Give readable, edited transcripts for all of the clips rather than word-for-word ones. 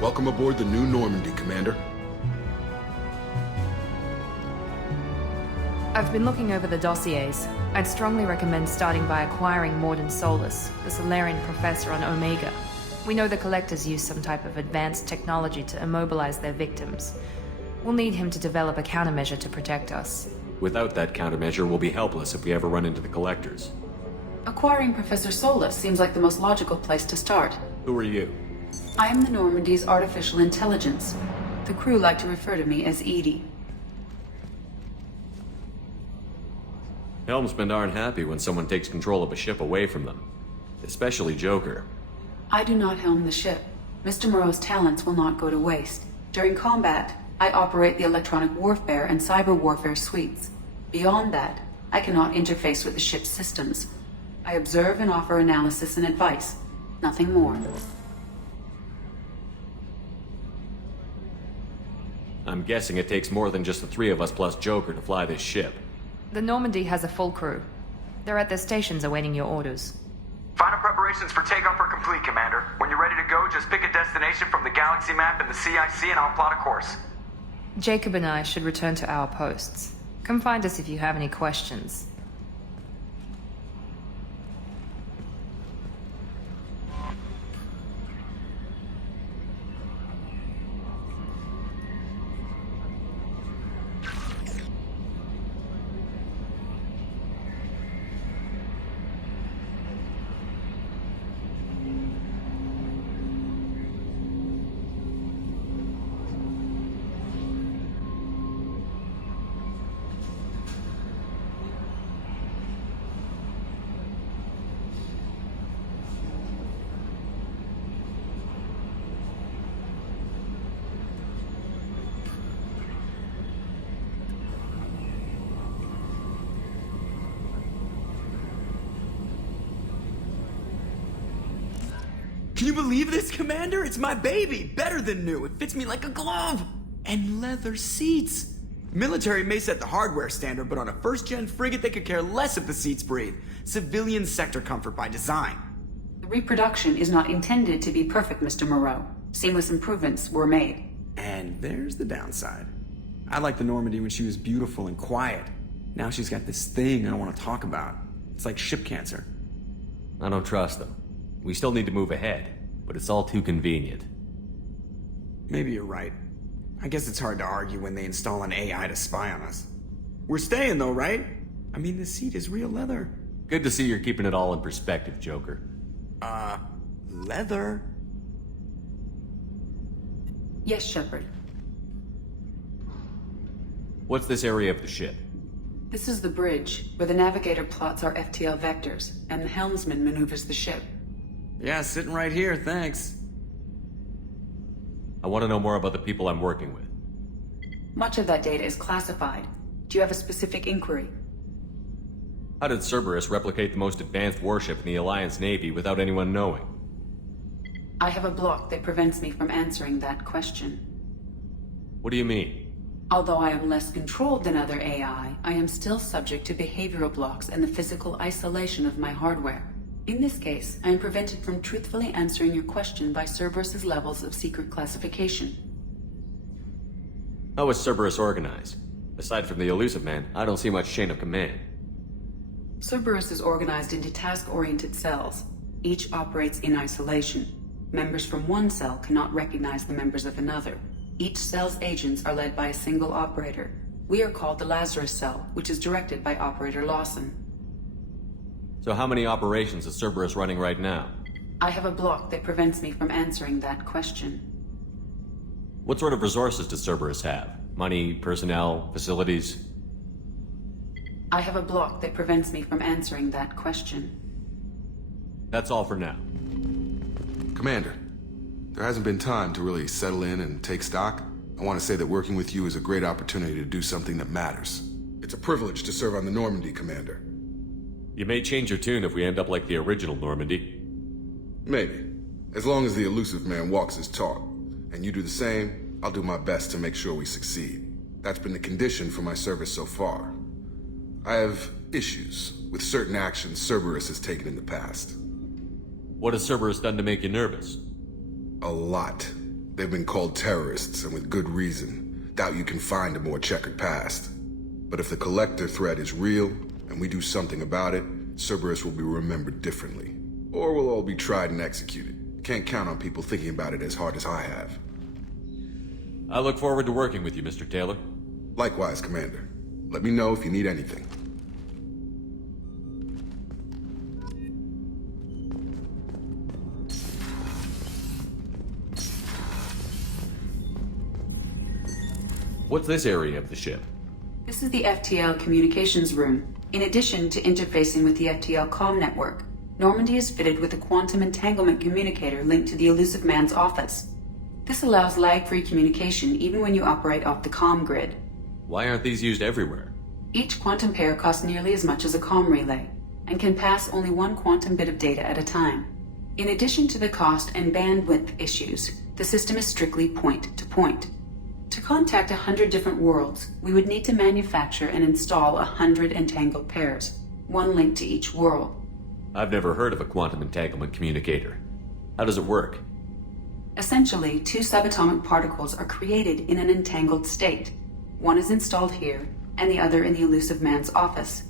Welcome aboard the new Normandy, Commander. I've been looking over the dossiers. I'd strongly recommend starting by acquiring Morden Solus, the Solarian professor on Omega. We know the Collectors use some type of advanced technology to immobilize their victims. We'll need him to develop a countermeasure to protect us. Without that countermeasure, we'll be helpless if we ever run into the Collectors. Acquiring Professor Solus seems like the most logical place to start. Who are you? I am the Normandy's artificial intelligence. The crew like to refer to me as Edie. Helmsmen aren't happy when someone takes control of a ship away from them. Especially Joker. I do not helm the ship. Mr. Moreau's talents will not go to waste. During combat, I operate the electronic warfare and cyber warfare suites. Beyond that, I cannot interface with the ship's systems. I observe and offer analysis and advice. Nothing more. I'm guessing it takes more than just the three of us plus Joker to fly this ship. The Normandy has a full crew. They're at their stations awaiting your orders. Final preparations for takeoff are complete, Commander. When you're ready to go, just pick a destination from the galaxy map and the CIC and I'll plot a course. Jacob and I should return to our posts. Come find us if you have any questions. Can you believe this, Commander? It's my baby! Better than new. It fits me like a glove! And leather seats! Military may set the hardware standard, but on a first-gen frigate they could care less if the seats breathe. Civilian sector comfort by design. The reproduction is not intended to be perfect, Mr. Moreau. Seamless improvements were made. And there's the downside. I liked the Normandy when she was beautiful and quiet. Now she's got this thing I don't want to talk about. It's like ship cancer. I don't trust them. We still need to move ahead, but it's all too convenient. Maybe you're right. I guess it's hard to argue when they install an AI to spy on us. We're staying though, right? I mean, the seat is real leather. Good to see you're keeping it all in perspective, Joker. Leather? Yes, Shepard. What's this area of the ship? This is the bridge, where the navigator plots our FTL vectors, and the helmsman maneuvers the ship. Yeah, sitting right here, thanks. I want to know more about the people I'm working with. Much of that data is classified. Do you have a specific inquiry? How did Cerberus replicate the most advanced warship in the Alliance Navy without anyone knowing? I have a block that prevents me from answering that question. What do you mean? Although I am less controlled than other AI, I am still subject to behavioral blocks and the physical isolation of my hardware. In this case, I am prevented from truthfully answering your question by Cerberus's levels of secret classification. How is Cerberus organized? Aside from the Elusive Man, I don't see much chain of command. Cerberus is organized into task-oriented cells. Each operates in isolation. Members from one cell cannot recognize the members of another. Each cell's agents are led by a single operator. We are called the Lazarus Cell, which is directed by Operator Lawson. So how many operations is Cerberus running right now? I have a block that prevents me from answering that question. What sort of resources does Cerberus have? Money, personnel, facilities? I have a block that prevents me from answering that question. That's all for now. Commander, there hasn't been time to really settle in and take stock. I want to say that working with you is a great opportunity to do something that matters. It's a privilege to serve on the Normandy, Commander. You may change your tune if we end up like the original Normandy. Maybe. As long as the Elusive Man walks his talk, and you do the same, I'll do my best to make sure we succeed. That's been the condition for my service so far. I have issues with certain actions Cerberus has taken in the past. What has Cerberus done to make you nervous? A lot. They've been called terrorists, and with good reason. Doubt you can find a more checkered past. But if the Collector threat is real, and we do something about it, Cerberus will be remembered differently. Or we'll all be tried and executed. Can't count on people thinking about it as hard as I have. I look forward to working with you, Mr. Taylor. Likewise, Commander. Let me know if you need anything. What's this area of the ship? This is the FTL communications room. In addition to interfacing with the FTL comm network, Normandy is fitted with a quantum entanglement communicator linked to the Elusive Man's office. This allows lag-free communication even when you operate off the comm grid. Why aren't these used everywhere? Each quantum pair costs nearly as much as a comm relay, and can pass only one quantum bit of data at a time. In addition to the cost and bandwidth issues, the system is strictly point-to-point. To contact 100 different worlds, we would need to manufacture and install 100 entangled pairs, one linked to each world. I've never heard of a quantum entanglement communicator. How does it work? Essentially, two subatomic particles are created in an entangled state. One is installed here, and the other in the Elusive Man's office.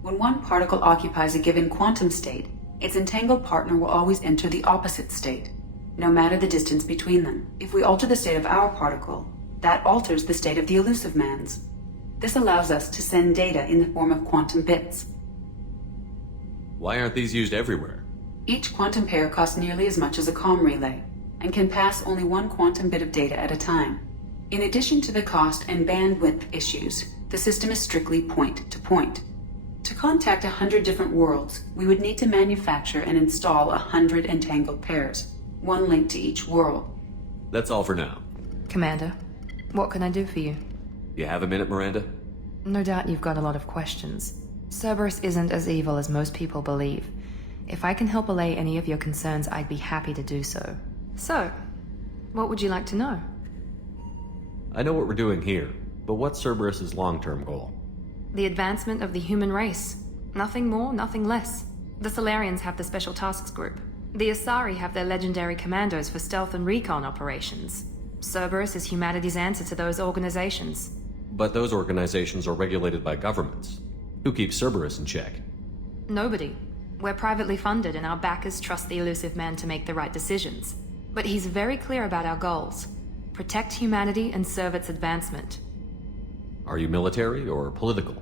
When one particle occupies a given quantum state, its entangled partner will always enter the opposite state, no matter the distance between them. If we alter the state of our particle, that alters the state of the Elusive Man's. This allows us to send data in the form of quantum bits. Why aren't these used everywhere? Each quantum pair costs nearly as much as a comm relay, and can pass only one quantum bit of data at a time. In addition to the cost and bandwidth issues, the system is strictly point-to-point. To contact 100 different worlds, we would need to manufacture and install 100 entangled pairs, one linked to each world. That's all for now. Commander, what can I do for you? You have a minute, Miranda? No doubt you've got a lot of questions. Cerberus isn't as evil as most people believe. If I can help allay any of your concerns, I'd be happy to do so. So, what would you like to know? I know what we're doing here, but what's Cerberus's long-term goal? The advancement of the human race. Nothing more, nothing less. The Solarians have the Special Tasks Group. The Asari have their legendary commandos for stealth and recon operations. Cerberus is humanity's answer to those organizations. But those organizations are regulated by governments. Who keeps Cerberus in check? Nobody. We're privately funded and our backers trust the Elusive Man to make the right decisions. But he's very clear about our goals. Protect humanity and serve its advancement. Are you military or political?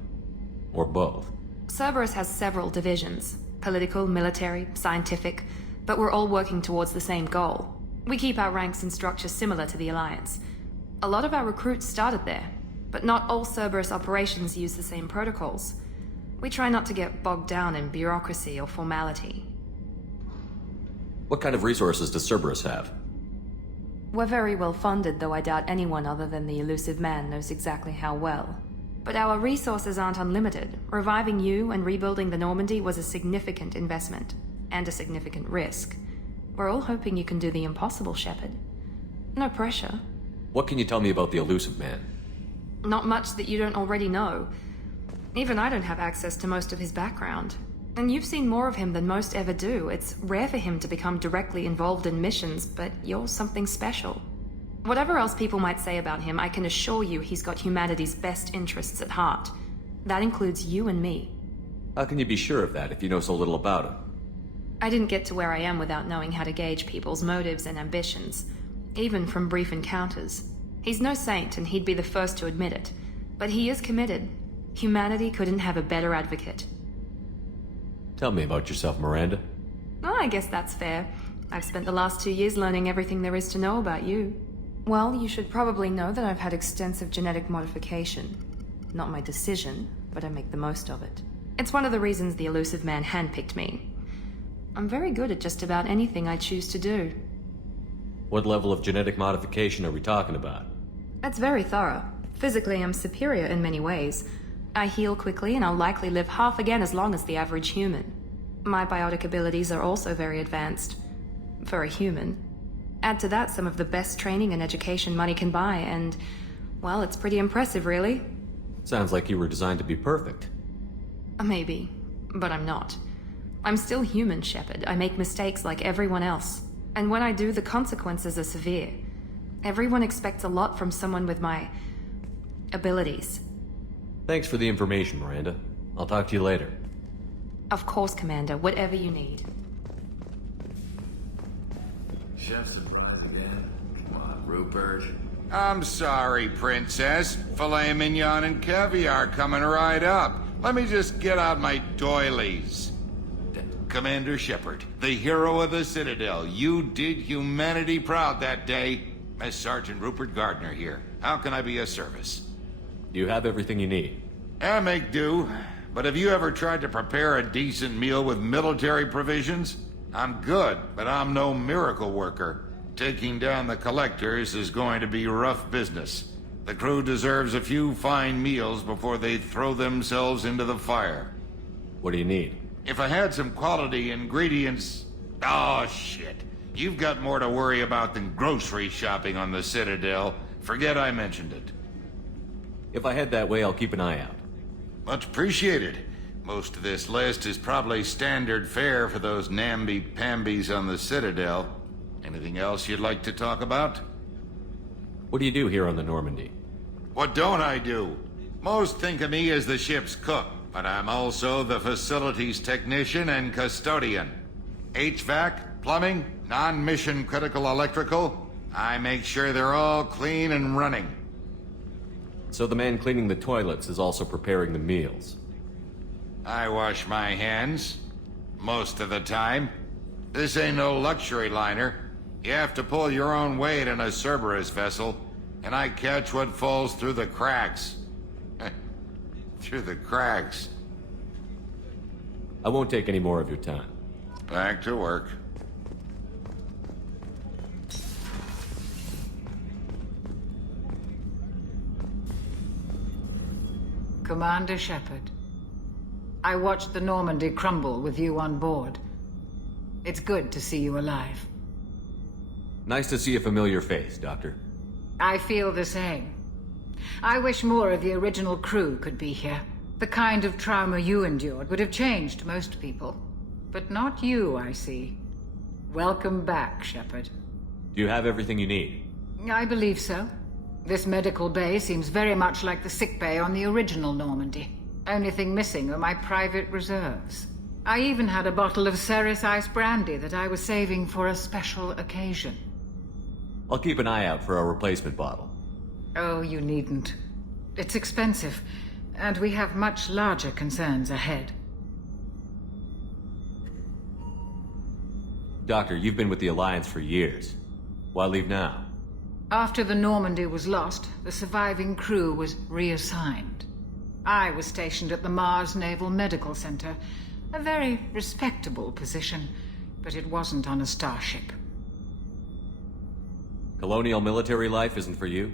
Or both? Cerberus has several divisions. Political, military, scientific, but we're all working towards the same goal. We keep our ranks and structure similar to the Alliance. A lot of our recruits started there, but not all Cerberus operations use the same protocols. We try not to get bogged down in bureaucracy or formality. What kind of resources does Cerberus have? We're very well funded, though I doubt anyone other than the Elusive Man knows exactly how well. But our resources aren't unlimited. Reviving you and rebuilding the Normandy was a significant investment, and a significant risk. We're all hoping you can do the impossible, Shepard. No pressure. What can you tell me about the Elusive Man? Not much that you don't already know. Even I don't have access to most of his background. And you've seen more of him than most ever do. It's rare for him to become directly involved in missions, but you're something special. Whatever else people might say about him, I can assure you he's got humanity's best interests at heart. That includes you and me. How can you be sure of that if you know so little about him? I didn't get to where I am without knowing how to gauge people's motives and ambitions, even from brief encounters. He's no saint, and he'd be the first to admit it. But he is committed. Humanity couldn't have a better advocate. Tell me about yourself, Miranda. Oh, I guess that's fair. I've spent the last 2 years learning everything there is to know about you. Well, you should probably know that I've had extensive genetic modification. Not my decision, but I make the most of it. It's one of the reasons the Elusive Man handpicked me. I'm very good at just about anything I choose to do. What level of genetic modification are we talking about? That's very thorough. Physically, I'm superior in many ways. I heal quickly, and I'll likely live half again as long as the average human. My biotic abilities are also very advanced. For a human. Add to that some of the best training and education money can buy, and, well, it's pretty impressive, really. Sounds like you were designed to be perfect. Maybe, but I'm not. I'm still human, Shepard. I make mistakes like everyone else. And when I do, the consequences are severe. Everyone expects a lot from someone with my abilities. Thanks for the information, Miranda. I'll talk to you later. Of course, Commander, whatever you need. Chef's surprise again. Come on, Rupert. I'm sorry, Princess. Filet mignon and caviar coming right up. Let me just get out my doilies. Commander Shepard, the hero of the Citadel. You did humanity proud that day. As Sergeant Rupert Gardner here. How can I be of service? You have everything you need. I make do. But have you ever tried to prepare a decent meal with military provisions? I'm good, but I'm no miracle worker. Taking down the collectors is going to be rough business. The crew deserves a few fine meals before they throw themselves into the fire. What do you need? If I had some quality ingredients... Oh, shit. You've got more to worry about than grocery shopping on the Citadel. Forget I mentioned it. If I head that way, I'll keep an eye out. Much appreciated. Most of this list is probably standard fare for those namby-pambies on the Citadel. Anything else you'd like to talk about? What do you do here on the Normandy? What don't I do? Most think of me as the ship's cook, but I'm also the facilities technician and custodian. HVAC, plumbing, non-mission critical electrical. I make sure they're all clean and running. So the man cleaning the toilets is also preparing the meals. I wash my hands. Most of the time. This ain't no luxury liner. You have to pull your own weight in a Cerberus vessel, and I catch what falls through the cracks. Through the cracks. I won't take any more of your time. Back to work. Commander Shepard, I watched the Normandy crumble with you on board. It's good to see you alive. Nice to see a familiar face, Doctor. I feel the same. I wish more of the original crew could be here. The kind of trauma you endured would have changed most people. But not you, I see. Welcome back, Shepard. Do you have everything you need? I believe so. This medical bay seems very much like the sick bay on the original Normandy. Only thing missing are my private reserves. I even had a bottle of Ceres Ice brandy that I was saving for a special occasion. I'll keep an eye out for a replacement bottle. Oh, you needn't. It's expensive, and we have much larger concerns ahead. Doctor, you've been with the Alliance for years. Why leave now? After the Normandy was lost, the surviving crew was reassigned. I was stationed at the Mars Naval Medical Center, a very respectable position, but it wasn't on a starship. Colonial military life isn't for you?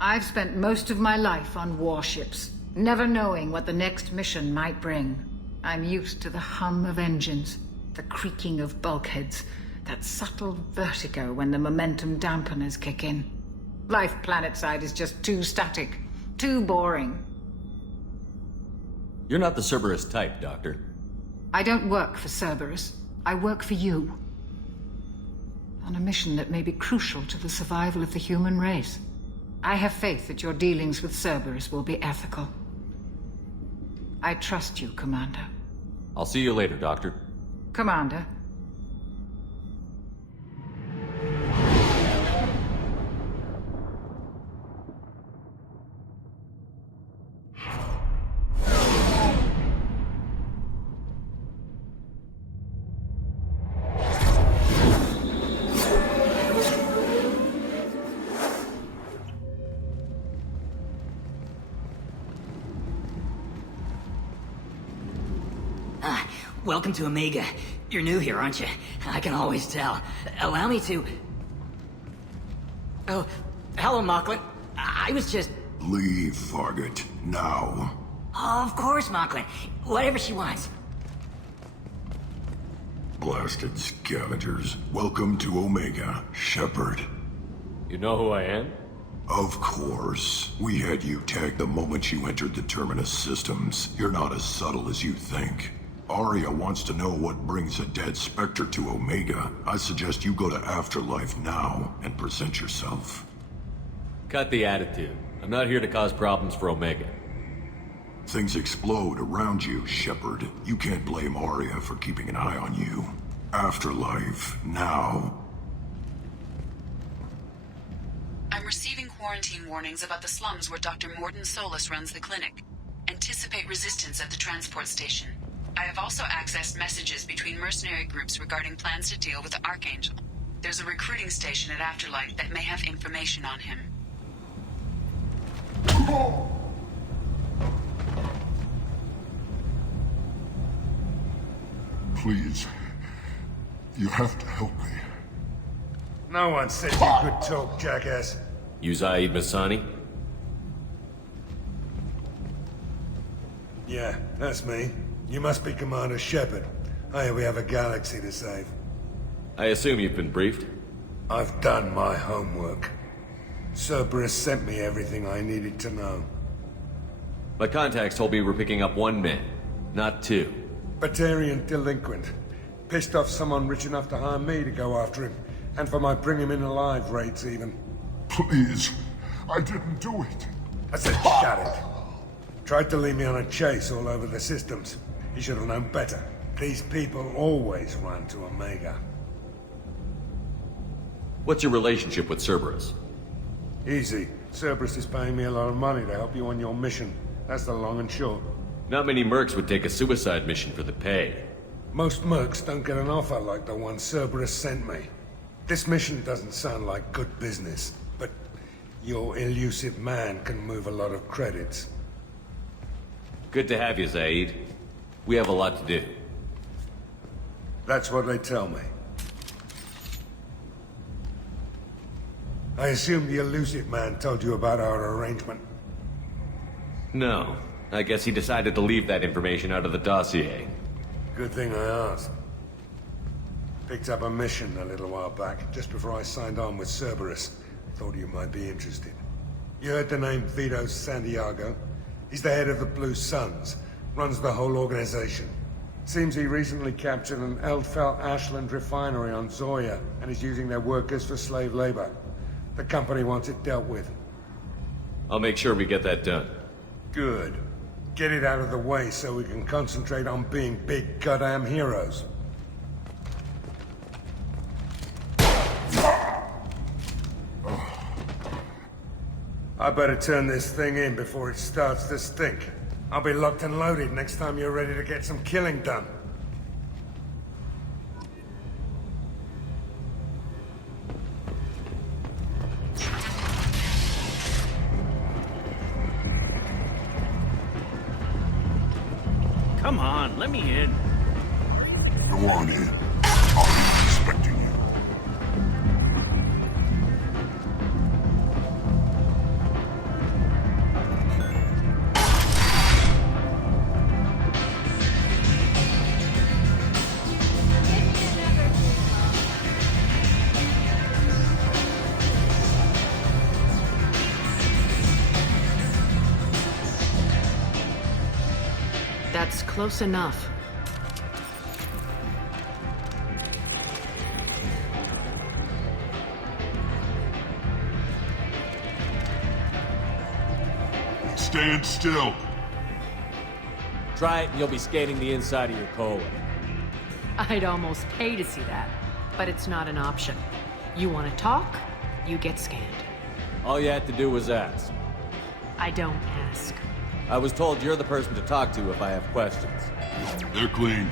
I've spent most of my life on warships, never knowing what the next mission might bring. I'm used to the hum of engines, the creaking of bulkheads, that subtle vertigo when the momentum dampeners kick in. Life planetside is just too static, too boring. You're not the Cerberus type, Doctor. I don't work for Cerberus. I work for you. On a mission that may be crucial to the survival of the human race. I have faith that your dealings with Cerberus will be ethical. I trust you, Commander. I'll see you later, Doctor. Commander. Welcome to Omega. You're new here, aren't you? I can always tell. Allow me to... Oh, hello, Mocklin. I was just... Leave, Fargate. Now. Oh, of course, Mocklin. Whatever she wants. Blasted scavengers. Welcome to Omega, Shepard. You know who I am? Of course. We had you tagged the moment you entered the Terminus systems. You're not as subtle as you think. Arya wants to know what brings a dead Spectre to Omega. I suggest you go to Afterlife now and present yourself. Cut the attitude. I'm not here to cause problems for Omega. Things explode around you, Shepard. You can't blame Arya for keeping an eye on you. Afterlife, now. I'm receiving quarantine warnings about the slums where Dr. Morden Solus runs the clinic. Anticipate resistance at the transport station. I have also accessed messages between mercenary groups regarding plans to deal with the Archangel. There's a recruiting station at Afterlife that may have information on him. Please. You have to help me. No one said you could talk, jackass. You Zaid Masani? Yeah, that's me. You must be Commander Shepard. Hey, we have a galaxy to save. I assume you've been briefed? I've done my homework. Cerberus sent me everything I needed to know. My contacts told me we're picking up one man, not two. Batarian delinquent. Pissed off someone rich enough to hire me to go after him. And for my bring him in alive rates even. Please. I didn't do it. I said shut it. Tried to lead me on a chase all over the systems. He should have known better. These people always run to Omega. What's your relationship with Cerberus? Easy. Cerberus is paying me a lot of money to help you on your mission. That's the long and short. Not many mercs would take a suicide mission for the pay. Most mercs don't get an offer like the one Cerberus sent me. This mission doesn't sound like good business, but your elusive man can move a lot of credits. Good to have you, Zaid. We have a lot to do. That's what they tell me. I assume the elusive man told you about our arrangement. No. I guess he decided to leave that information out of the dossier. Good thing I asked. Picked up a mission a little while back, just before I signed on with Cerberus. Thought you might be interested. You heard the name Vito Santiago? He's the head of the Blue Suns, runs the whole organization. Seems he recently captured an Eldfell Ashland refinery on Zoya, and is using their workers for slave labor. The company wants it dealt with. I'll make sure we get that done. Good. Get it out of the way so we can concentrate on being big goddamn heroes. I better turn this thing in before it starts to stink. I'll be locked and loaded next time you're ready to get some killing done. Come on, let me in. Go on in. I'll be expecting you. That's close enough. Stand still. Try it and you'll be scanning the inside of your colon. I'd almost pay to see that, but it's not an option. You want to talk, you get scanned. All you had to do was ask. I don't ask. I was told you're the person to talk to if I have questions. They're clean.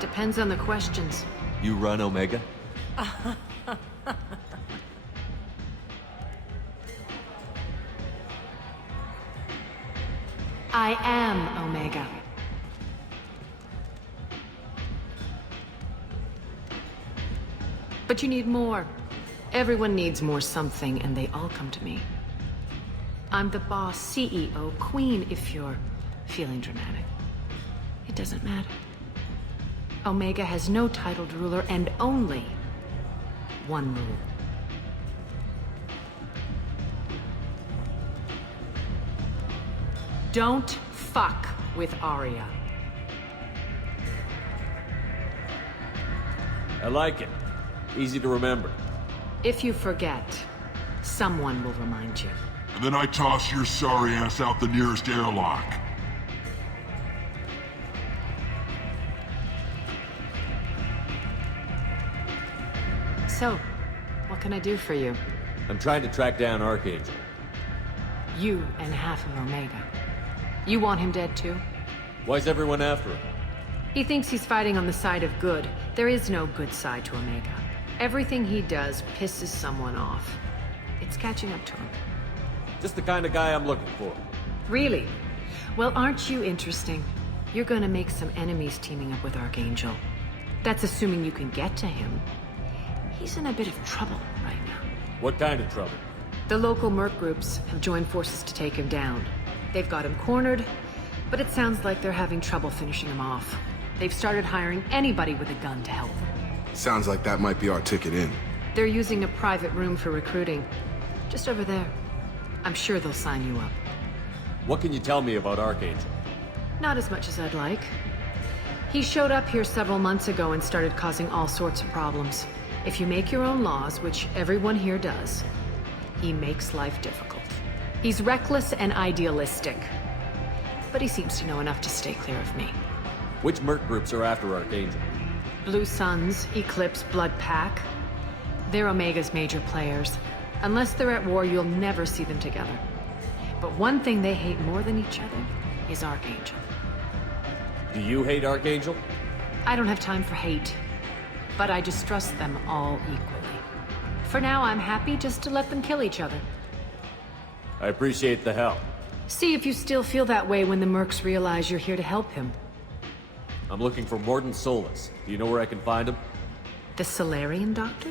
Depends on the questions. You run Omega? I am Omega. But you need more. Everyone needs more something, and they all come to me. I'm the boss, CEO, queen, if you're feeling dramatic. It doesn't matter. Omega has no titled ruler and only one rule. Don't fuck with Arya. I like it. Easy to remember. If you forget, someone will remind you. And then I toss your sorry ass out the nearest airlock. So, what can I do for you? I'm trying to track down Archangel. You and half of Omega. You want him dead too? Why's everyone after him? He thinks he's fighting on the side of good. There is no good side to Omega. Everything he does pisses someone off. It's catching up to him. Just the kind of guy I'm looking for. Really? Well, aren't you interesting? You're gonna make some enemies teaming up with Archangel. That's assuming you can get to him. He's in a bit of trouble right now. What kind of trouble? The local merc groups have joined forces to take him down. They've got him cornered, but it sounds like they're having trouble finishing him off. They've started hiring anybody with a gun to help them. Sounds like that might be our ticket in. They're using a private room for recruiting. Just over there. I'm sure they'll sign you up. What can you tell me about Archangel? Not as much as I'd like. He showed up here several months ago and started causing all sorts of problems. If you make your own laws, which everyone here does, he makes life difficult. He's reckless and idealistic. But he seems to know enough to stay clear of me. Which merc groups are after Archangel? Blue Suns, Eclipse, Blood Pack. They're Omega's major players. Unless they're at war, you'll never see them together. But one thing they hate more than each other is Archangel. Do you hate Archangel? I don't have time for hate. But I distrust them all equally. For now, I'm happy just to let them kill each other. I appreciate the help. See if you still feel that way when the mercs realize you're here to help him. I'm looking for Morden Solus. Do you know where I can find him? The Solarian doctor?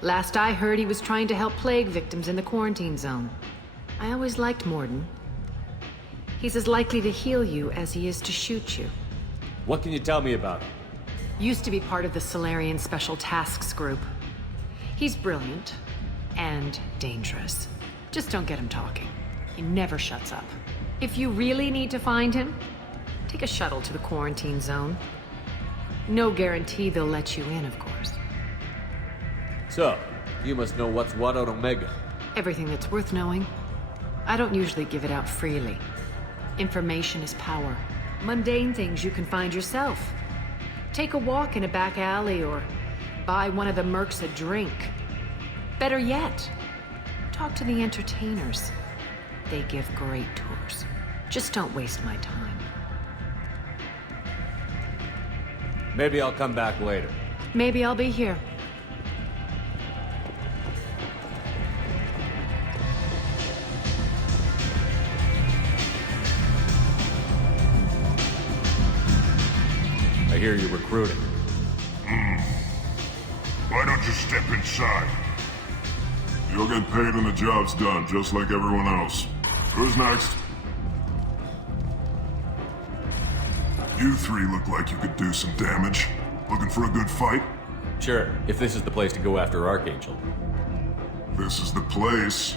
Last I heard, he was trying to help plague victims in the quarantine zone. I always liked Morden. He's as likely to heal you as he is to shoot you. What can you tell me about him? Used to be part of the Solarian Special Tasks Group. He's brilliant and dangerous. Just don't get him talking. He never shuts up. If you really need to find him, take a shuttle to the quarantine zone. No guarantee they'll let you in, of course. So, you must know what's what on Omega. Everything that's worth knowing. I don't usually give it out freely. Information is power. Mundane things you can find yourself. Take a walk in a back alley or buy one of the mercs a drink. Better yet, talk to the entertainers. They give great tours. Just don't waste my time. Maybe I'll come back later. Maybe I'll be here. I hear you're recruiting. Why don't you step inside? You'll get paid when the job's done, just like everyone else. Who's next? You three look like you could do some damage. Looking for a good fight? Sure, if this is the place to go after Archangel. This is the place.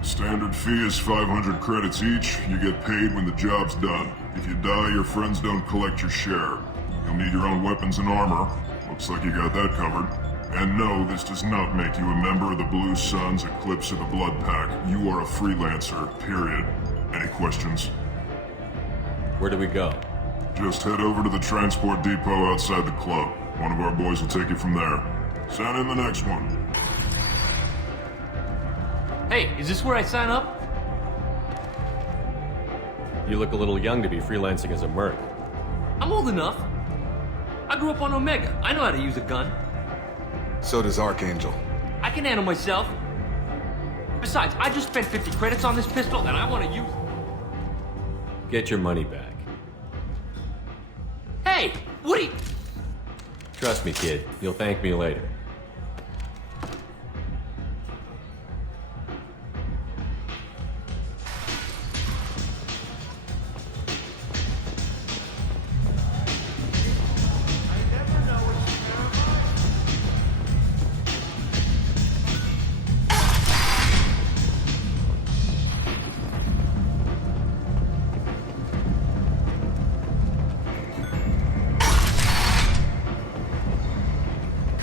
Standard fee is 500 credits each. You get paid when the job's done. If you die, your friends don't collect your share. You'll need your own weapons and armor. Looks like you got that covered. And no, this does not make you a member of the Blue Suns, Eclipse, or the Blood Pack. You are a freelancer, period. Any questions? Where do we go? Just head over to the transport depot outside the club. One of our boys will take you from there. Send in the next one. Hey, is this where I sign up? You look a little young to be freelancing as a merc. I'm old enough. I grew up on Omega. I know how to use a gun. So does Archangel. I can handle myself. Besides, I just spent 50 credits on this pistol and I want to use it. Get your money back. Hey, what are you... Trust me, kid. You'll thank me later.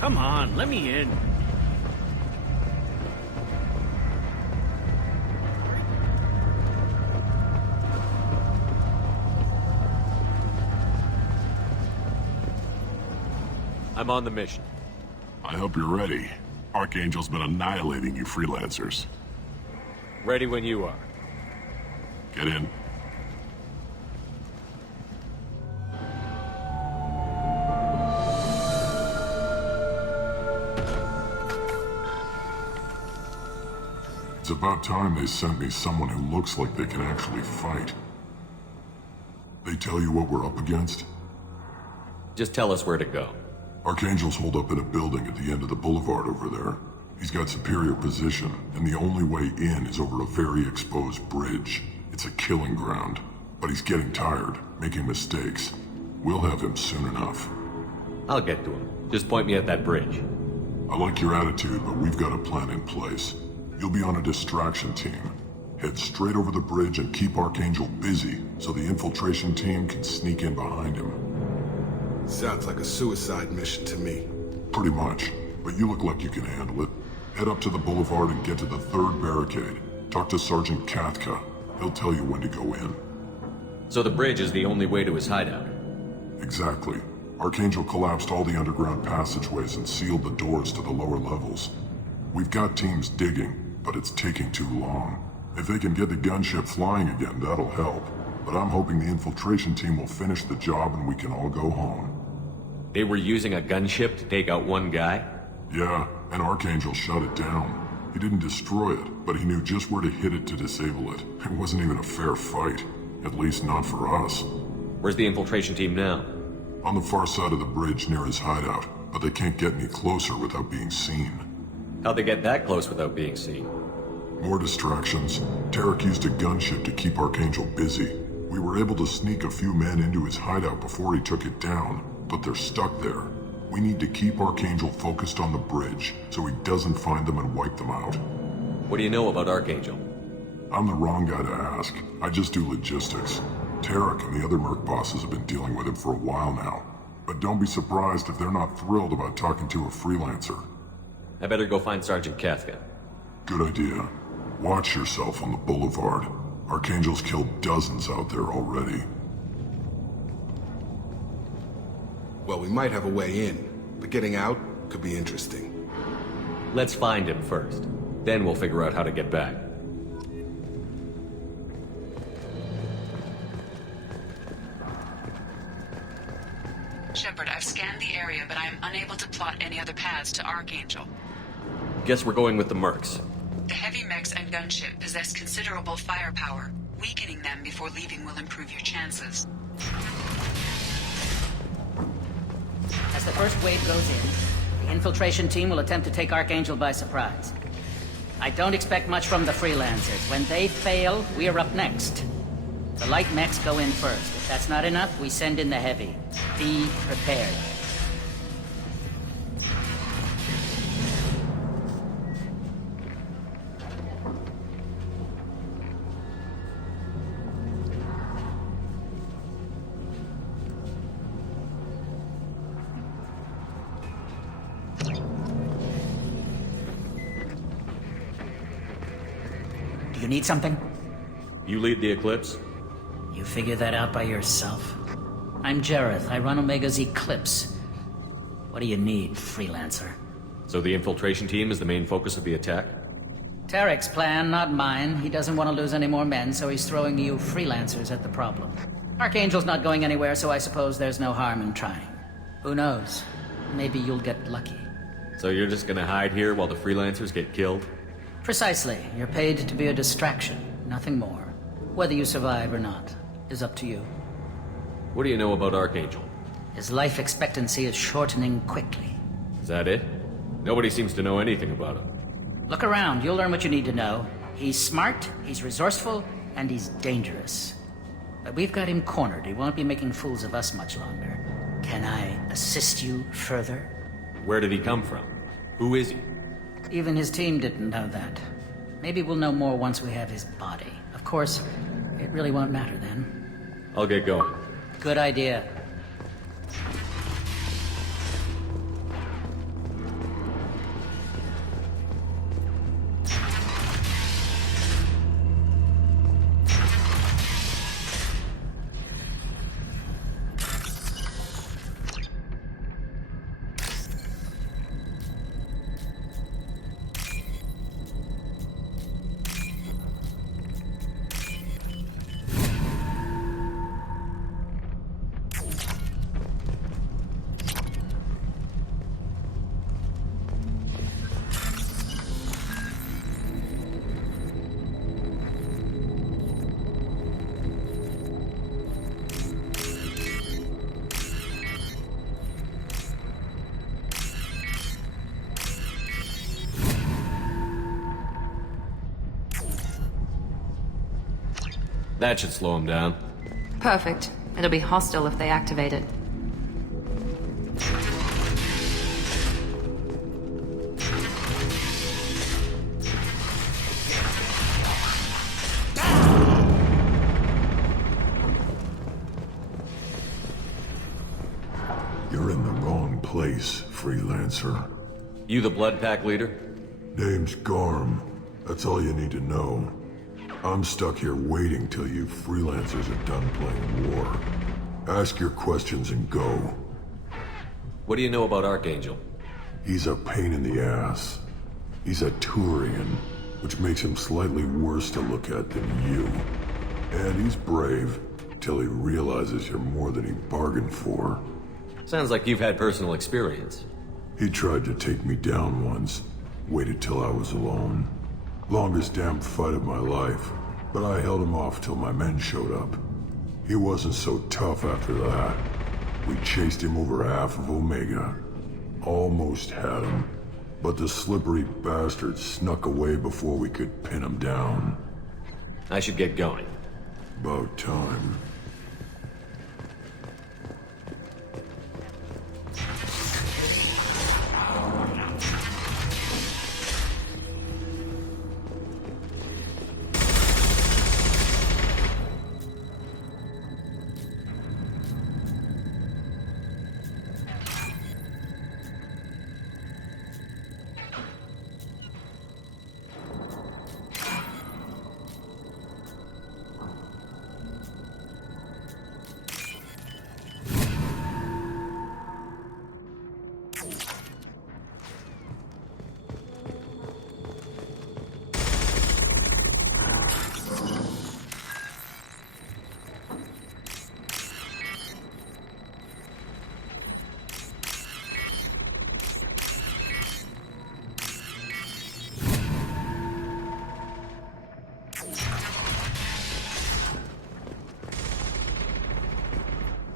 Come on, let me in. I'm on the mission. I hope you're ready. Archangel's been annihilating you freelancers. Ready when you are. Get in. It's about time they sent me someone who looks like they can actually fight. They tell you what we're up against? Just tell us where to go. Archangel's holed up in a building at the end of the boulevard over there. He's got superior position, and the only way in is over a very exposed bridge. It's a killing ground. But he's getting tired, making mistakes. We'll have him soon enough. I'll get to him. Just point me at that bridge. I like your attitude, but we've got a plan in place. You'll be on a distraction team. Head straight over the bridge and keep Archangel busy, so the infiltration team can sneak in behind him. Sounds like a suicide mission to me. Pretty much, but you look like you can handle it. Head up to the boulevard and get to the third barricade. Talk to Sergeant Kathka. He'll tell you when to go in. So the bridge is the only way to his hideout? Exactly. Archangel collapsed all the underground passageways and sealed the doors to the lower levels. We've got teams digging, but it's taking too long. If they can get the gunship flying again, that'll help. But I'm hoping the infiltration team will finish the job and we can all go home. They were using a gunship to take out one guy? Yeah, and Archangel shut it down. He didn't destroy it, but he knew just where to hit it to disable it. It wasn't even a fair fight. At least not for us. Where's the infiltration team now? On the far side of the bridge near his hideout, but they can't get any closer without being seen. How'd they get that close without being seen? More distractions. Tarek used a gunship to keep Archangel busy. We were able to sneak a few men into his hideout before he took it down, but they're stuck there. We need to keep Archangel focused on the bridge, so he doesn't find them and wipe them out. What do you know about Archangel? I'm the wrong guy to ask. I just do logistics. Tarek and the other merc bosses have been dealing with him for a while now. But don't be surprised if they're not thrilled about talking to a freelancer. I better go find Sergeant Kathka. Good idea. Watch yourself on the boulevard. Archangel's killed dozens out there already. Well, we might have a way in, but getting out could be interesting. Let's find him first. Then we'll figure out how to get back. Shepard, I've scanned the area, but I am unable to plot any other paths to Archangel. Guess we're going with the mercs. The heavy mechs and gunship possess considerable firepower. Weakening them before leaving will improve your chances. As the first wave goes in, the infiltration team will attempt to take Archangel by surprise. I don't expect much from the freelancers. When they fail, we are up next. The light mechs go in first. If that's not enough, we send in the heavy. Be prepared. Do you need something? You lead the Eclipse? You figure that out by yourself? I'm Jareth. I run Omega's Eclipse. What do you need, freelancer? So the infiltration team is the main focus of the attack? Tarek's plan, not mine. He doesn't want to lose any more men, so he's throwing you freelancers at the problem. Archangel's not going anywhere, so I suppose there's no harm in trying. Who knows? Maybe you'll get lucky. So you're just gonna hide here while the freelancers get killed? Precisely. You're paid to be a distraction, nothing more. Whether you survive or not is up to you. What do you know about Archangel? His life expectancy is shortening quickly. Is that it? Nobody seems to know anything about him. Look around, you'll learn what you need to know. He's smart, he's resourceful, and he's dangerous. But we've got him cornered. He won't be making fools of us much longer. Can I assist you further? Where did he come from? Who is he? Even his team didn't know that. Maybe we'll know more once we have his body. Of course, it really won't matter then. I'll get going. Good idea. That should slow them down. Perfect. It'll be hostile if they activate it. You're in the wrong place, freelancer. You the Blood Pack leader? Name's Garm. That's all you need to know. I'm stuck here waiting till you freelancers are done playing war. Ask your questions and go. What do you know about Archangel? He's a pain in the ass. He's a Turian, which makes him slightly worse to look at than you. And he's brave, till he realizes you're more than he bargained for. Sounds like you've had personal experience. He tried to take me down once. Waited till I was alone. Longest damn fight of my life, but I held him off till my men showed up. He wasn't so tough after that. We chased him over half of Omega. Almost had him, but the slippery bastard snuck away before we could pin him down. I should get going. About time.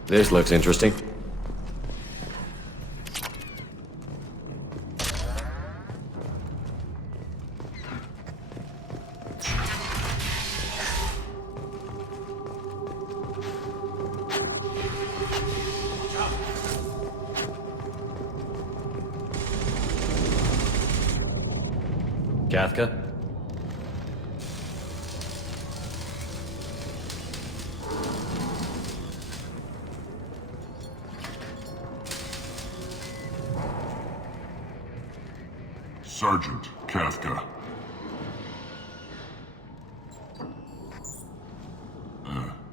This looks interesting. Kafka? Sergeant Kafka.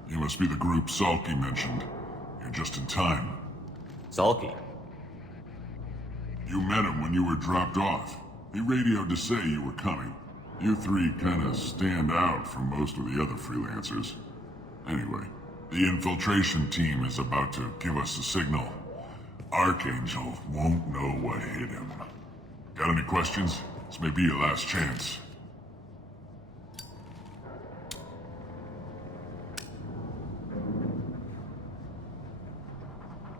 You must be the group Salky mentioned. You're just in time. Salky? You met him when you were dropped off. He radioed to say you were coming. You three kinda stand out from most of the other freelancers. Anyway, the infiltration team is about to give us a signal. Archangel won't know what hit him. Got any questions? This may be your last chance.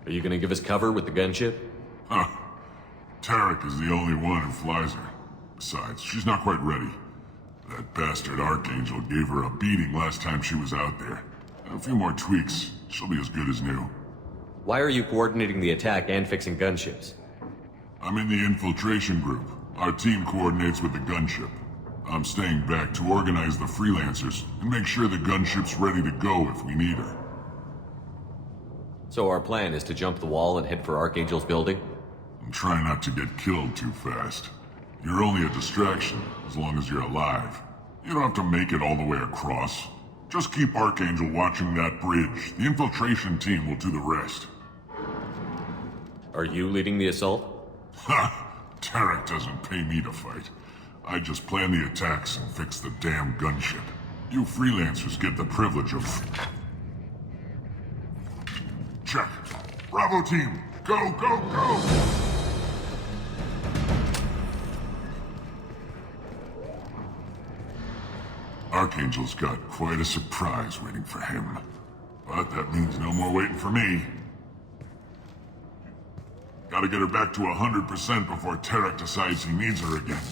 Are you gonna give us cover with the gunship? Huh. Tarek is the only one who flies her. Besides, she's not quite ready. That bastard Archangel gave her a beating last time she was out there. A few more tweaks, she'll be as good as new. Why are you coordinating the attack and fixing gunships? I'm in the infiltration group. Our team coordinates with the gunship. I'm staying back to organize the freelancers and make sure the gunship's ready to go if we need her. So our plan is to jump the wall and head for Archangel's building? And try not to get killed too fast. You're only a distraction, as long as you're alive. You don't have to make it all the way across. Just keep Archangel watching that bridge. The infiltration team will do the rest. Are you leading the assault? Ha! Tarek doesn't pay me to fight. I just plan the attacks and fix the damn gunship. You freelancers get the privilege of... Check. Bravo team, go, go, go! Archangel's got quite a surprise waiting for him. But that means no more waiting for me. Gotta get her back to 100% before Tarek decides he needs her again.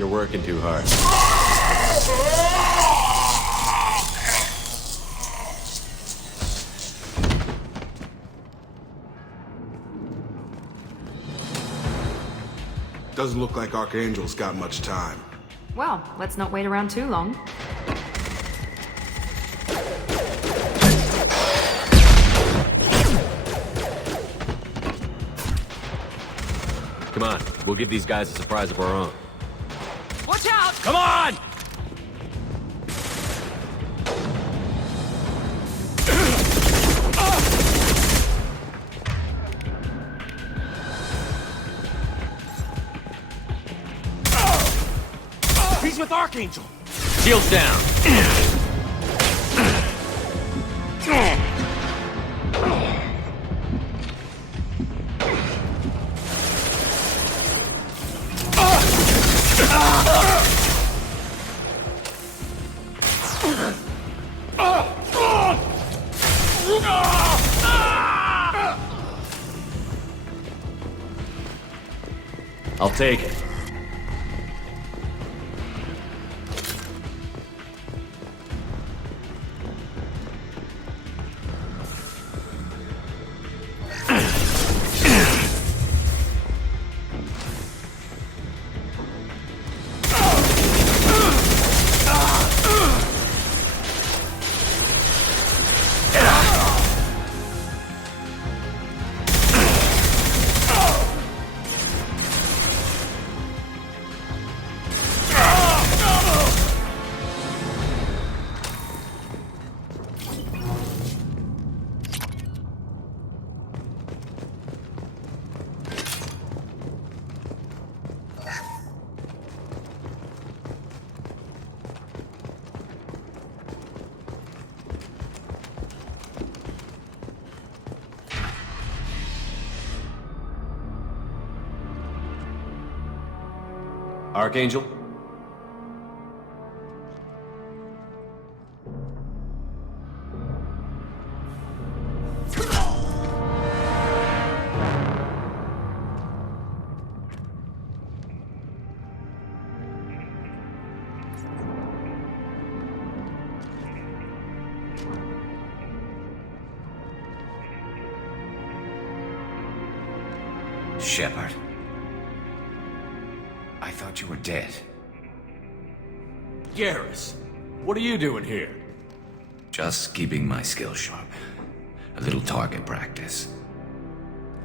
You're working too hard. Doesn't look like Archangel's got much time. Well, let's not wait around too long. Come on, we'll give these guys a surprise of our own. Watch out! Come on! He's with Archangel! Shields down! I'll take it. Archangel? Shepard. I thought you were dead. Garrus, what are you doing here? Just keeping my skills sharp. A little target practice.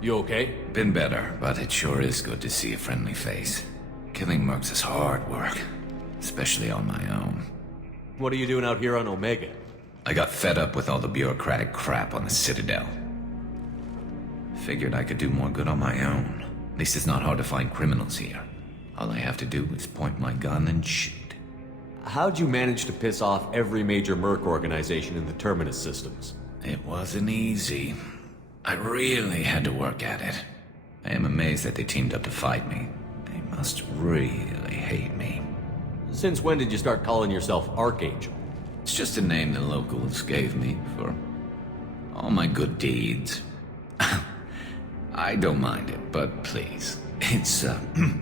You okay? Been better, but it sure is good to see a friendly face. Killing mercs is hard work, especially on my own. What are you doing out here on Omega? I got fed up with all the bureaucratic crap on the Citadel. Figured I could do more good on my own. At least it's not hard to find criminals here. All I have to do is point my gun and shoot. How'd you manage to piss off every major merc organization in the Terminus systems? It wasn't easy. I really had to work at it. I am amazed that they teamed up to fight me. They must really hate me. Since when did you start calling yourself Archangel? It's just a name the locals gave me for all my good deeds. I don't mind it, but please, it's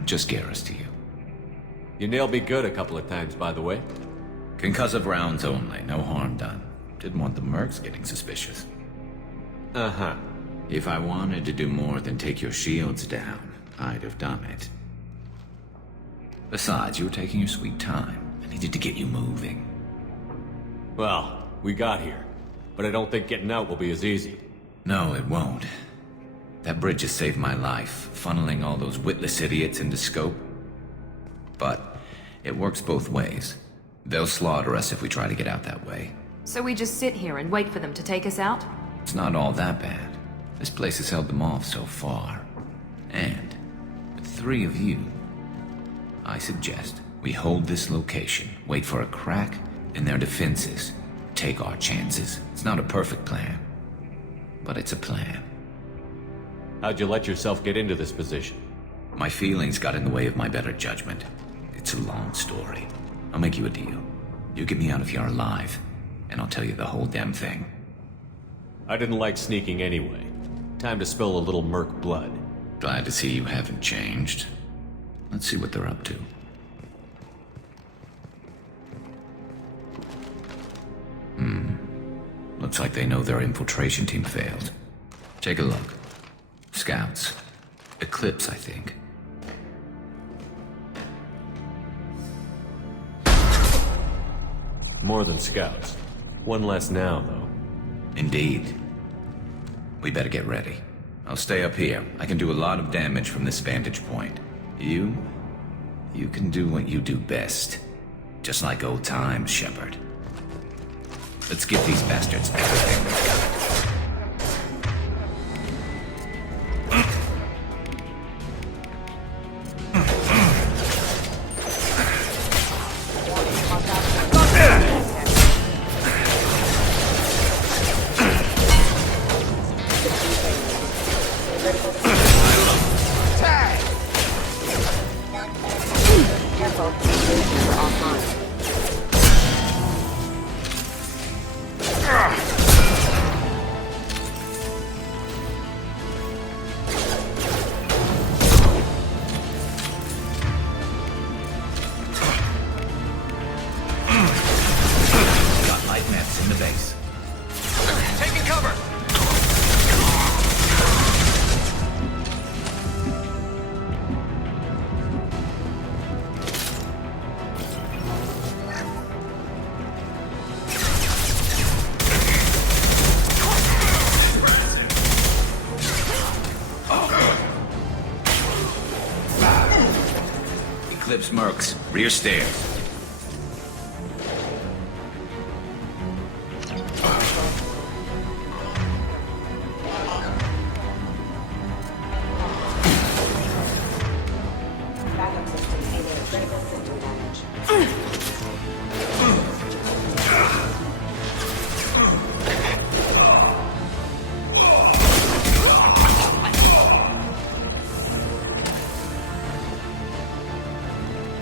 just Garrus to you. You nailed me good a couple of times, by the way. Concussive rounds only, no harm done. Didn't want the mercs getting suspicious. Uh-huh. If I wanted to do more than take your shields down, I'd have done it. Besides, you were taking your sweet time. I needed to get you moving. Well, we got here, but I don't think getting out will be as easy. No, it won't. That bridge has saved my life, funneling all those witless idiots into scope. But it works both ways. They'll slaughter us if we try to get out that way. So we just sit here and wait for them to take us out? It's not all that bad. This place has held them off so far. And with 3 of you, I suggest we hold this location, wait for a crack in their defenses, take our chances. It's not a perfect plan, but it's a plan. How'd you let yourself get into this position? My feelings got in the way of my better judgment. It's a long story. I'll make you a deal. You get me out of here alive, and I'll tell you the whole damn thing. I didn't like sneaking anyway. Time to spill a little merc blood. Glad to see you haven't changed. Let's see what they're up to. Looks like they know their infiltration team failed. Take a look. Scouts. Eclipse, I think. More than scouts. One less now, though. Indeed. We better get ready. I'll stay up here. I can do a lot of damage from this vantage point. You can do what you do best. Just like old times, Shepard. Let's give these bastards everything we've got. Eclipse Mercs, rear stairs.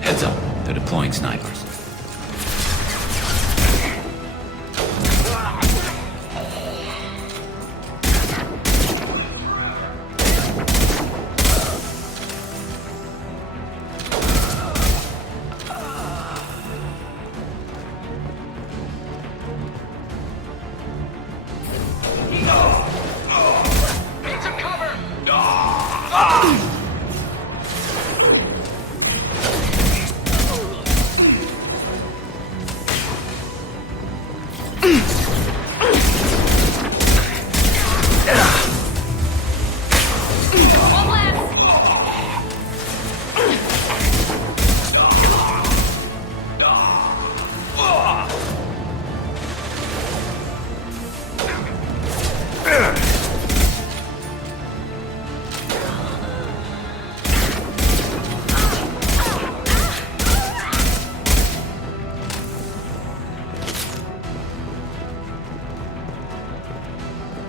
Heads up, they're deploying snipers.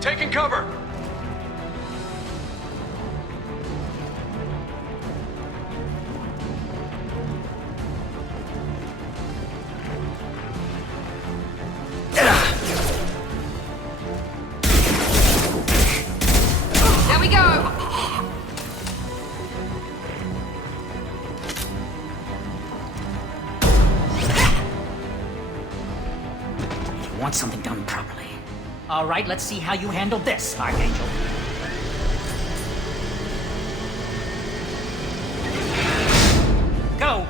Taking cover! There we go! You want something done properly. All right, let's see how you handle this, Archangel. Go!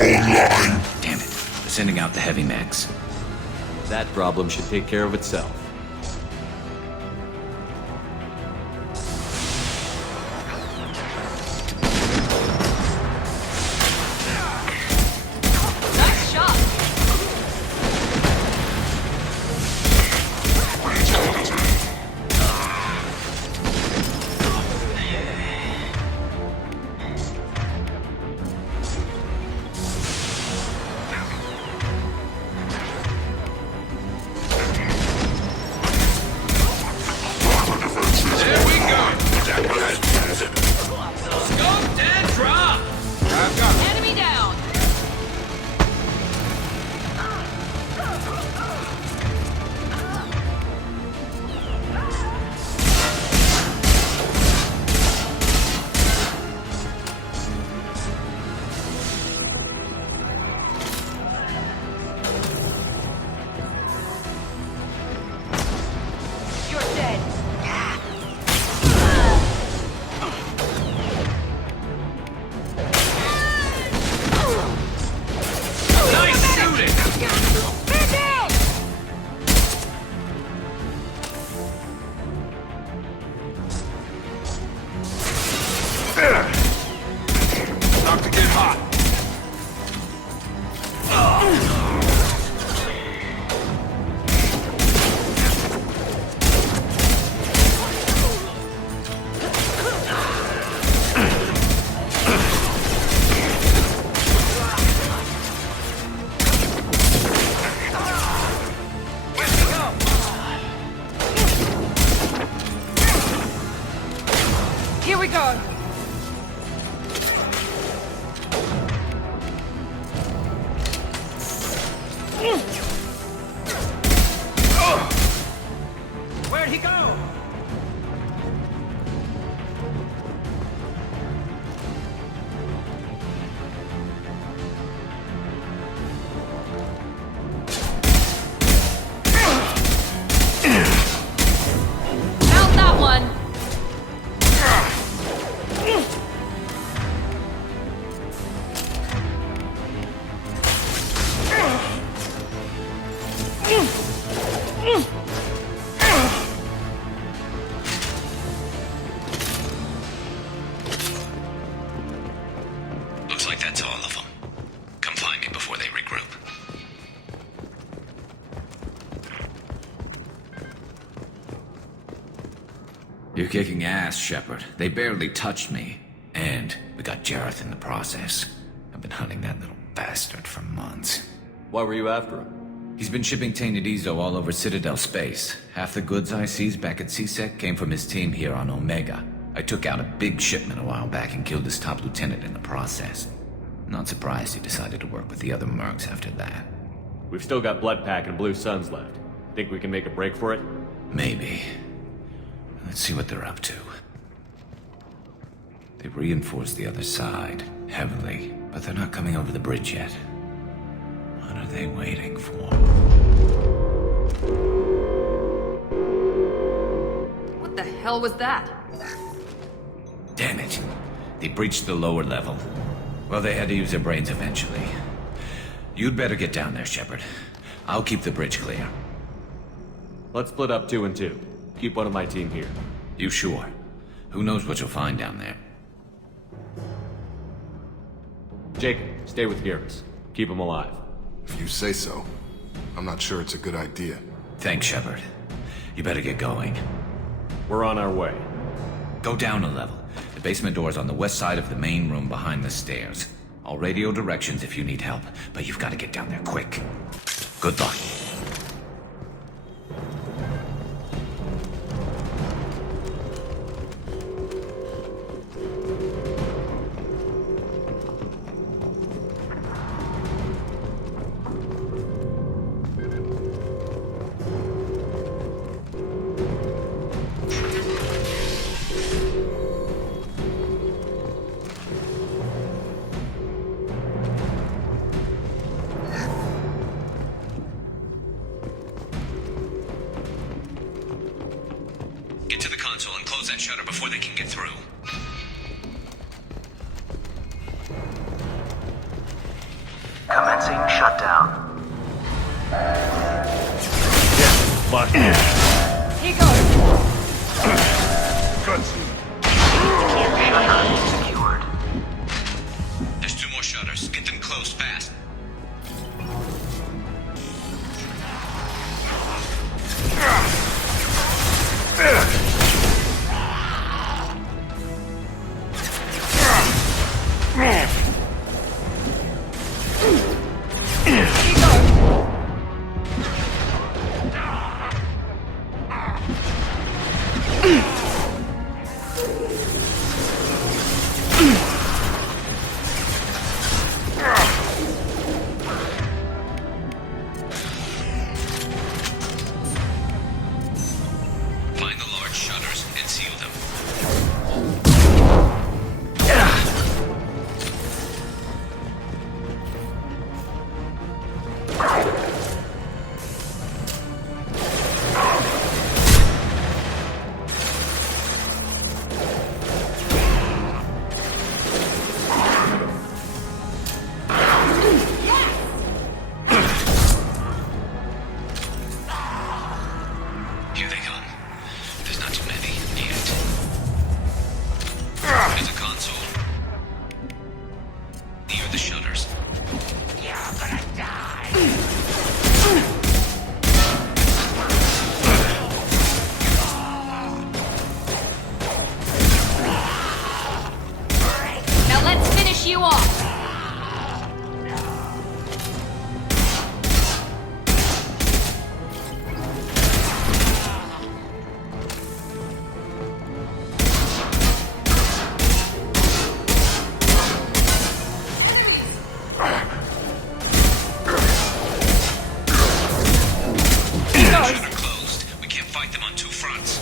Online! Damn it. They're sending out the heavy mechs. That problem should take care of itself. You're kicking ass, Shepard. They barely touched me. And we got Jareth in the process. I've been hunting that little bastard for months. Why were you after him? He's been shipping tainted Ezo all over Citadel space. Half the goods I seized back at CSEC came from his team here on Omega. I took out a big shipment a while back and killed his top lieutenant in the process. Not surprised he decided to work with the other mercs after that. We've still got Bloodpack and Blue Suns left. Think we can make a break for it? Maybe. Let's see what they're up to. They've reinforced the other side, heavily, but they're not coming over the bridge yet. What are they waiting for? What the hell was that? Damn it. They breached the lower level. Well, they had to use their brains eventually. You'd better get down there, Shepard. I'll keep the bridge clear. Let's split up 2 and 2. Keep one of my team here. You sure? Who knows what you'll find down there? Jacob, stay with Garrus. Keep him alive. If you say so. I'm not sure it's a good idea. Thanks, Shepard. You better get going. We're on our way. Go down a level. The basement door's on the west side of the main room behind the stairs. I'll radio directions if you need help, but you've got to get down there quick. Good luck. Get to the console and close that shutter before they can get through. Commencing shutdown. Lock in. Here goes. Shutter secured. There's 2 more shutters. Get them closed fast. Find the large shutters and seal them. Here they come. There's not too many yet. There's a console. Near the shutters. You're gonna die. Now let's finish you off. Shutter closed. We can't fight them on 2 fronts.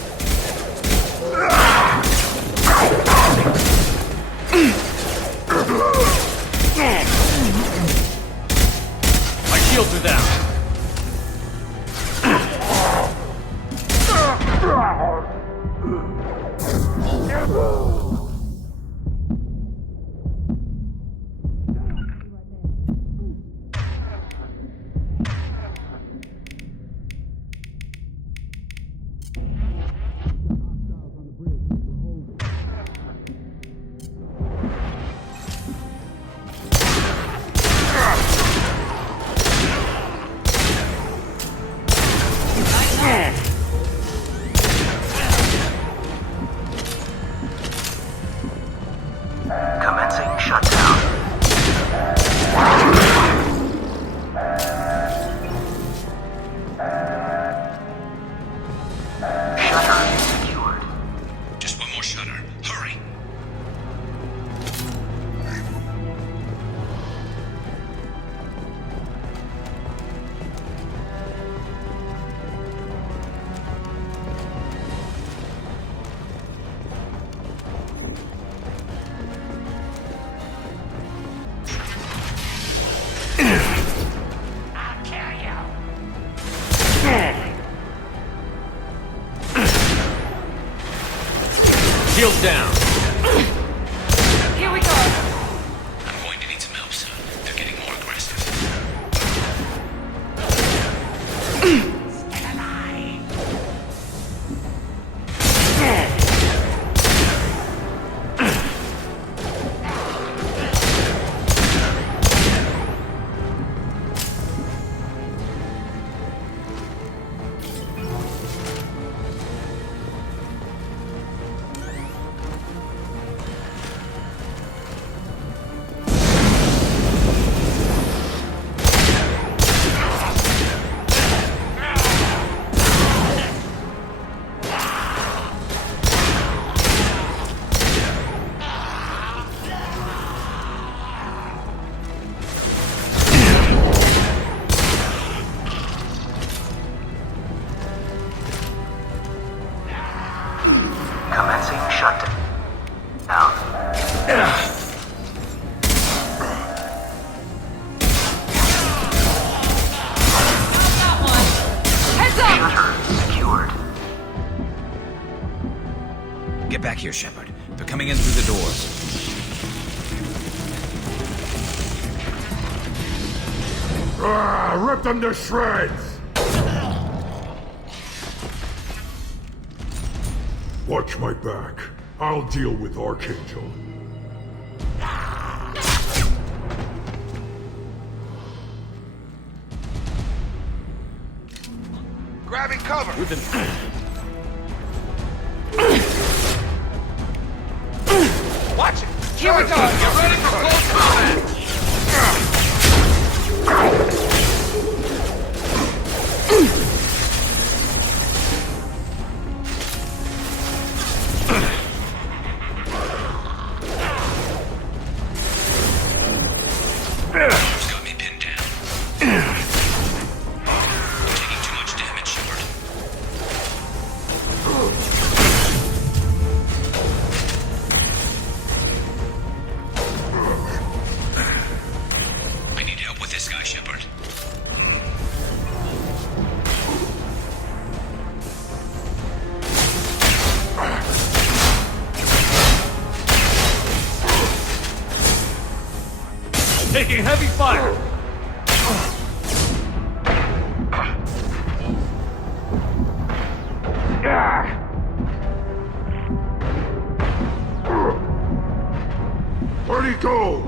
shut down. Shutter secured. Just one more shutter. Hurry! Shields down. Here we go. I'm going to need some help soon. They're getting more aggressive. Commencing shutdown. Heads up! Shutter secured. Get back here, Shepard. They're coming in through the doors. Rip them to shreds! Watch my back. I'll deal with Archangel. Grabbing cover! We've been... Watch it! Here we go. Get ready for close combat! Who's got me pinned down? Taking too much damage, Shepard. I need help with this guy, Shepard. Taking heavy fire! Where'd he go?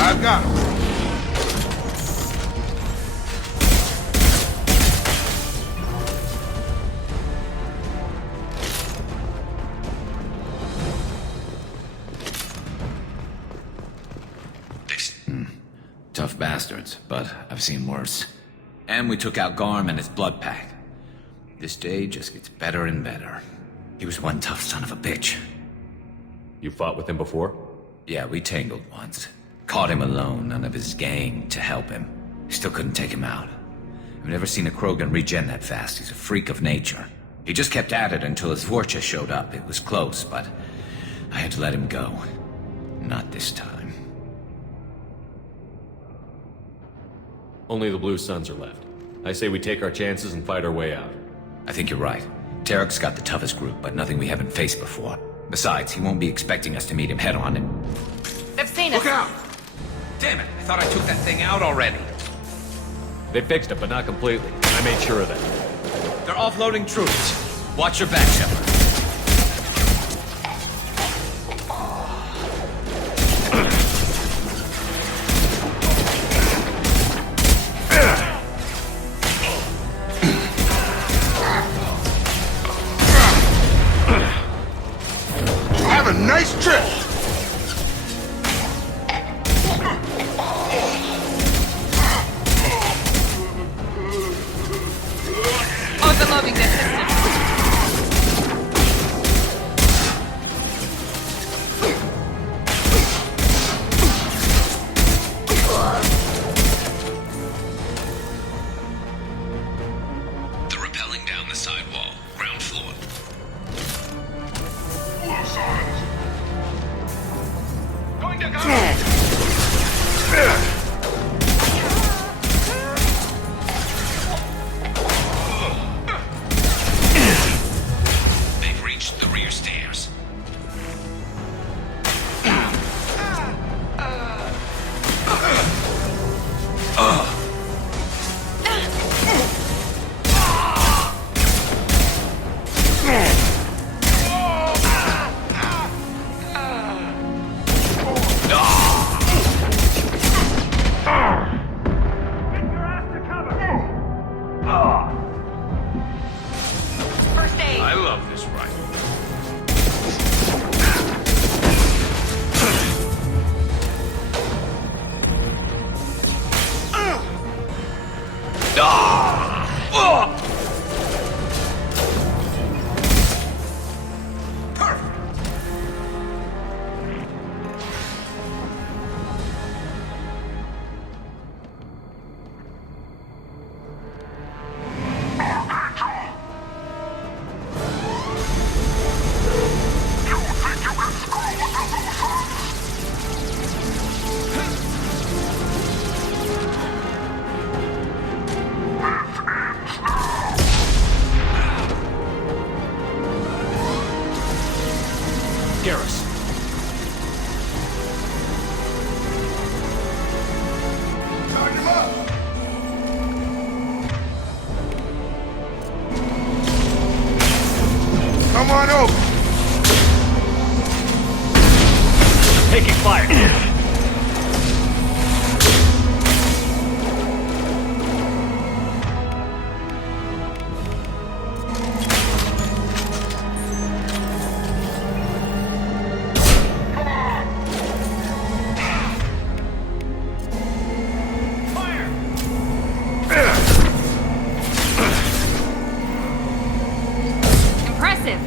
I've got him. Tough bastards, but I've seen worse. And we took out Garm and his blood pack. This day just gets better and better. He was one tough son of a bitch. You fought with him before? Yeah, we tangled once. Caught him alone, none of his gang to help him. Still couldn't take him out. I've never seen a Krogan regen that fast. He's a freak of nature. He just kept at it until his Vorcha showed up. It was close, but I had to let him go. Not this time. Only the Blue Suns are left. I say we take our chances and fight our way out. I think you're right. Tarek's got the toughest group, but nothing we haven't faced before. Besides, he won't be expecting us to meet him head-on and... They've seen us. Look out! Damn it, I thought I took that thing out already. They fixed it, but not completely. I made sure of that. They're offloading troops. Watch your back, Shepard. Have a nice trip! Overloading their system. They're rappelling down the side wall, ground floor. Going to go! They've reached the rear stairs. First aid. I love this rifle. Garrus. Come on over! Taking fire. Impressive.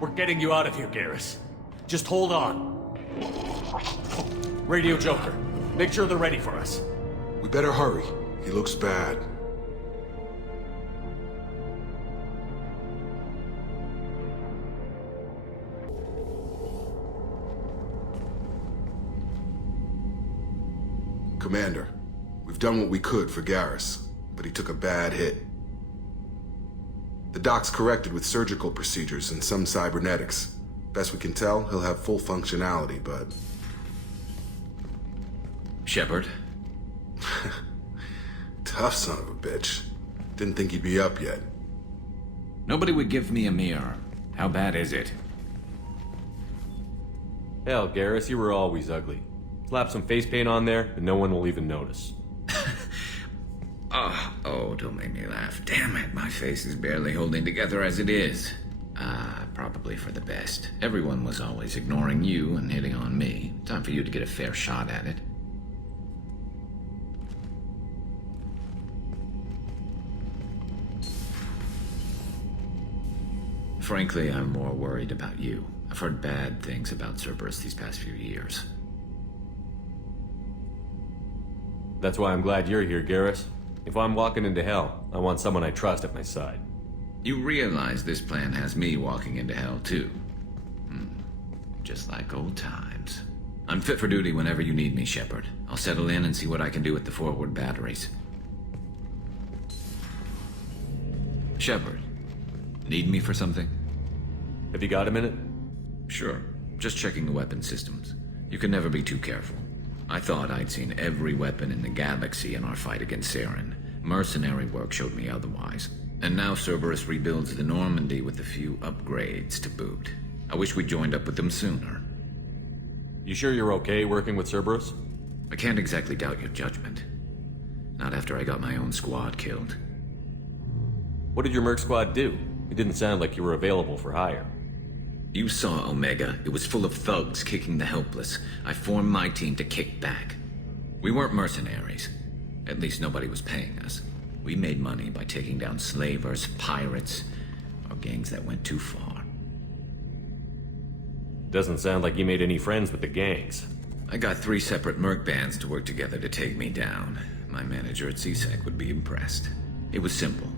We're getting you out of here, Garrus. Just hold on. Radio Joker, make sure they're ready for us. We better hurry. He looks bad. Commander, we've done what we could for Garrus, but he took a bad hit. The doc's corrected with surgical procedures and some cybernetics. Best we can tell, he'll have full functionality, but... Shepard? Tough son of a bitch. Didn't think he'd be up yet. Nobody would give me a mirror. How bad is it? Hell, Garrus, you were always ugly. Slap some face paint on there, and no one will even notice. Oh, don't make me laugh. Damn it, my face is barely holding together as it is. Probably for the best. Everyone was always ignoring you and hitting on me. Time for you to get a fair shot at it. Frankly, I'm more worried about you. I've heard bad things about Cerberus these past few years. That's why I'm glad you're here, Garrus. If I'm walking into hell, I want someone I trust at my side. You realize this plan has me walking into hell, too. Just like old times. I'm fit for duty whenever you need me, Shepard. I'll settle in and see what I can do with the forward batteries. Shepard, need me for something? Have you got a minute? Sure. Just checking the weapon systems. You can never be too careful. I thought I'd seen every weapon in the galaxy in our fight against Saren. Mercenary work showed me otherwise. And now Cerberus rebuilds the Normandy with a few upgrades to boot. I wish we joined up with them sooner. You sure you're okay working with Cerberus? I can't exactly doubt your judgment. Not after I got my own squad killed. What did your merc squad do? It didn't sound like you were available for hire. You saw Omega. It was full of thugs kicking the helpless. I formed my team to kick back. We weren't mercenaries. At least nobody was paying us. We made money by taking down slavers, pirates, or gangs that went too far. Doesn't sound like you made any friends with the gangs. I got 3 separate merc bands to work together to take me down. My manager at CSEC would be impressed. It was simple.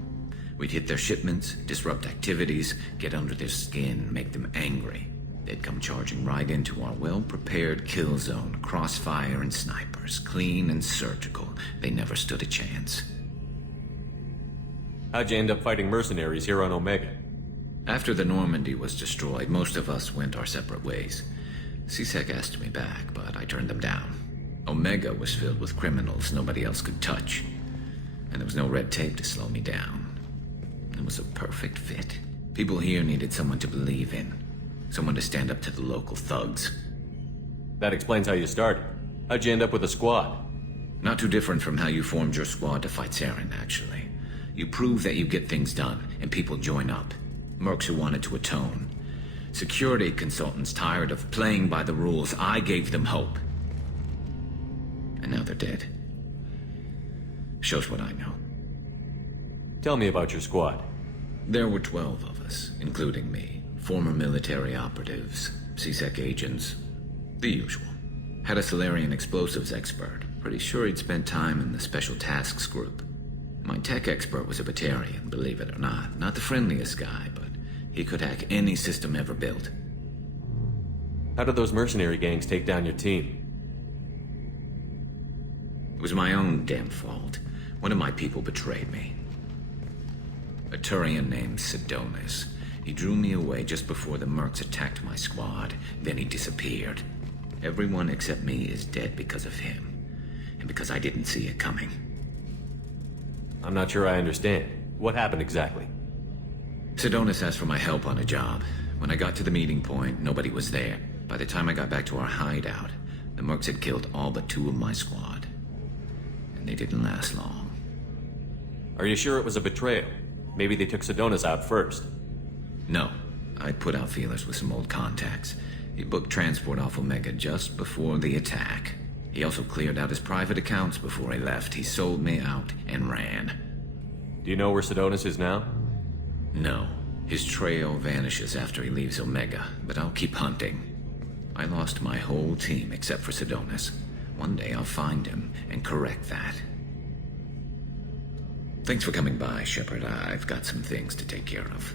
We'd hit their shipments, disrupt activities, get under their skin, make them angry. They'd come charging right into our well-prepared kill zone, crossfire and snipers, clean and surgical. They never stood a chance. How'd you end up fighting mercenaries here on Omega? After the Normandy was destroyed, most of us went our separate ways. CSEC asked me back, but I turned them down. Omega was filled with criminals nobody else could touch, and there was no red tape to slow me down. It was a perfect fit. People here needed someone to believe in. Someone to stand up to the local thugs. That explains how you started. How'd you end up with a squad? Not too different from how you formed your squad to fight Saren, actually. You prove that you get things done, and people join up. Mercs who wanted to atone. Security consultants tired of playing by the rules. I gave them hope. And now they're dead. Shows what I know. Tell me about your squad. There were 12 of us, including me. Former military operatives, CSEC agents, the usual. Had a Solarian explosives expert. Pretty sure he'd spent time in the Special Tasks Group. My tech expert was a Batarian, believe it or not. Not the friendliest guy, but he could hack any system ever built. How did those mercenary gangs take down your team? It was my own damn fault. One of my people betrayed me. A Turian named Sidonis. He drew me away just before the mercs attacked my squad. Then he disappeared. Everyone except me is dead because of him. And because I didn't see it coming. I'm not sure I understand. What happened exactly? Sidonis asked for my help on a job. When I got to the meeting point, nobody was there. By the time I got back to our hideout, the mercs had killed all but 2 of my squad. And they didn't last long. Are you sure it was a betrayal? Maybe they took Sidonis out first. No. I put out feelers with some old contacts. He booked transport off Omega just before the attack. He also cleared out his private accounts before he left. He sold me out and ran. Do you know where Sidonis is now? No. His trail vanishes after he leaves Omega, but I'll keep hunting. I lost my whole team except for Sidonis. One day I'll find him and correct that. Thanks for coming by, Shepard. I've got some things to take care of.